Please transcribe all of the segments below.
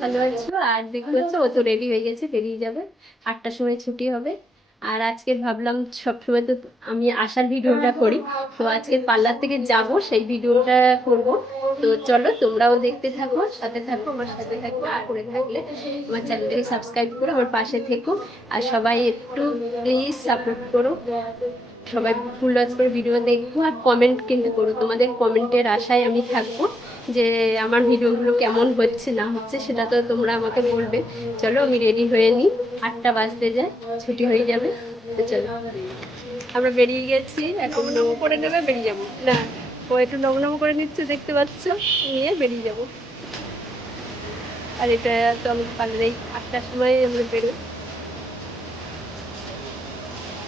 ভালো আছো। আর দেখতে পাচ্ছ, ও তো রেডি হয়ে গেছে, বেরিয়ে যাবে। আটটার সময় ছুটি হবে। আর আজকে ভাবলাম, সবসময় তো আমি আসার ভিডিওটা করি। তো আজকে পার্লার থেকে যাব, সেই ভিডিওটা করব। তো চলো, তোমরাও দেখতে থাকো, সাথে থাকো, আমার সাথে থাকো, আর করে থাকলে আমার চ্যানেলটাকে সাবস্ক্রাইব করো, আমার পাশে থেকো। আর সবাই একটু প্লিজ সাপোর্ট করো। সবাই ফুল করে ভিডিও দেখব আর কমেন্ট কিন্তু করো? তোমাদের কমেন্টের আশায় আমি থাকব যে আমার ভিডিওগুলো কেমন হচ্ছে না হচ্ছে সেটা তো তোমরা আমাকে বলবে। চলো আমি রেডি হয়ে নিই। আটটা বাজতে যায় ছুটি হয়ে যাবে তো চলো। আমরা বেরিয়ে গেছি এখন নমো করে নেবে বেরিয়ে যাব। না। ও একটু নমো নমো করে নিচ্ছে দেখতে পাচ্ছ? নিয়ে বেরিয়ে যাব। আর এটা তো আমি পারলে এই আটটার সময় আমরা বেরোই কি না কি নমো নমো করা হবে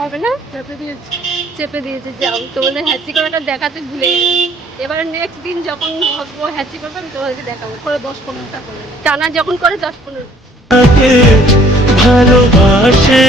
হবে না? চেপে দিয়েছে চেপে দিয়েছে, যাও। তোমাদের হ্যাচি করাটা দেখাতে ভুলে। এবার নেক্সট দিন যখন ও হ্যাচি করবে, আমি তোমাদেরকে দেখাবো। করে দশ পনেরোটা করে টানা যখন করে দশ পনেরো। ভালোবাসে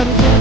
আর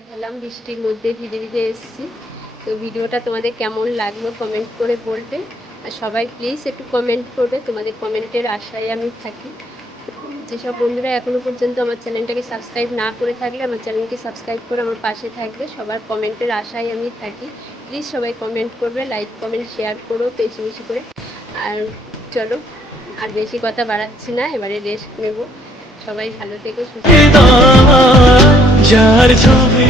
দেখালাম, বৃষ্টির মধ্যে ভিজে ভিজে এসেছি। তো ভিডিওটা তোমাদের কেমন লাগল কমেন্ট করে বলবে। আর সবাই প্লিজ একটু কমেন্ট করবে, তোমাদের কমেন্টের আশায় আমি থাকি। যেসব বন্ধুরা এখনও পর্যন্ত আমার চ্যানেলটাকে সাবস্ক্রাইব না করে থাকলে, আমার চ্যানেলকে সাবস্ক্রাইব করে আমার পাশে থাকবে। সবার কমেন্টের আশায় আমি থাকি। প্লিজ সবাই কমেন্ট করবে লাইক কমেন্ট শেয়ার করো বেশি বেশি করে। আর চলো, আর বেশি কথা বাড়াচ্ছি না, এবারে রেস্ট নেব। সবাই ভালো থেকো সুস্থ। যার ছবি